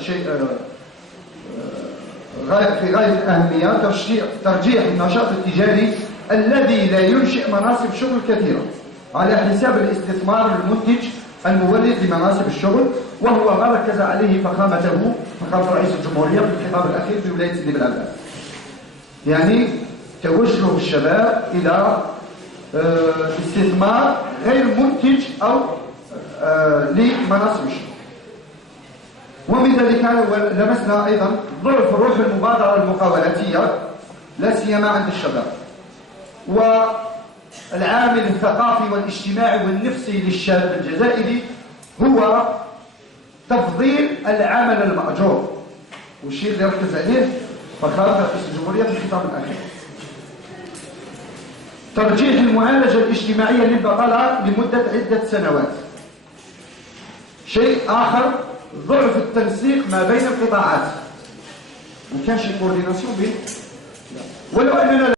شيء في غاية الأهمية، ترجيح النشاط التجاري الذي لا ينشئ مناصب شغل كثيرة على حساب الاستثمار المنتج المولد لمناصب الشغل، وهو ما ركز عليه فخامة رئيس الجمهورية في الخطاب الأخير في ولاية سيدي بالعباس. يعني توجه الشباب إلى استثمار غير منتج أو لمناصب الشغل. ومن ذلك لمسنا أيضا ضعف روح المبادرة المقاولاتية لا سيما عند الشباب، والعامل الثقافي والاجتماعي والنفسي للشاب الجزائري هو تفضيل العمل المأجور، والشيء اللي ركز عليه فخامة رئيس الجمهورية في الخطاب الأخير. ترجيح المعالجة الاجتماعية للبطالة لمدة عدة سنوات. شيء آخر ضعف التنسيق ما بين القطاعات، ما كانش كورديناسيون بين، ولو أننا